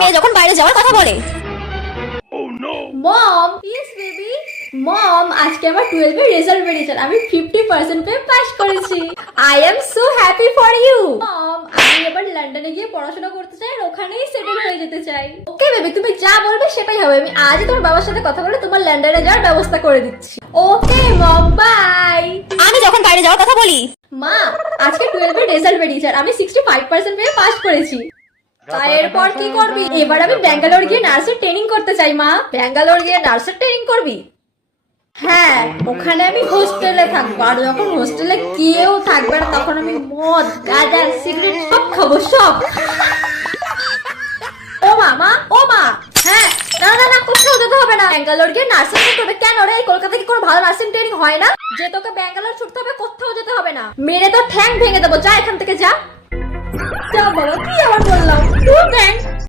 মেয়ে যখন বাইরে যাওয়ার কথা বলে। মম, ইয়েস বেবি। মম, আজকে আমার 12 এর রেজাল্ট বেরিয়েছে, আমি 50% পেয়ে পাস করেছি। I am so happy for you. Mom, আমি এবার লন্ডনে গিয়ে পড়াশোনা করতে চাই আর ওখানেই সেটেল হয়ে যেতে চাই। ওকে বেবি, তুমি যা বলবে সেটাই হবে। আমি আজই তোমার বাবার সাথে কথা বলে তোমার লন্ডনে যাওয়ার ব্যবস্থা করে দিচ্ছি। ওকে মম, বাই। আমি যখন বাইরে যাওয়ার কথা বলি। মা, আজকে 12 এর রেজাল্ট বেরিয়েছে আর আমি 65% পেয়ে পাস করেছি। এরপর কি করবি? এবার আমি ব্যাঙ্গালোর গিয়ে নার্সের ট্রেনিং করতে চাই। মা, ব্যাঙ্গালোর গিয়ে নার্সের ট্রেনিং করবি? হ্যাঁ, ওখানে আমি হোস্টেলে থাকবো, আর যখন হোস্টেলে কেউ থাকবে না তখন আমি মদ, গাঁজা, সিগারেট সব খাবো, সব। ও মা, ও মা। হ্যাঁ, না না না, কোথাও যেতে হবে না, ব্যাঙ্গালোর গিয়ে নার্সিং করতে হবে। কেন রে, কলকাতা কি কোনো ভালো নার্সিং ট্রেনিং হয় না যে তোকে ব্যাঙ্গালোর ছুটতে হবে? কোথাও যেতে হবে না, মেরে তো ঠ্যাং ভেঙে দেবো। যা এখান থেকে, যা। যা বাবা, কি আবার বললাম, টু থ্যাঙ্কস।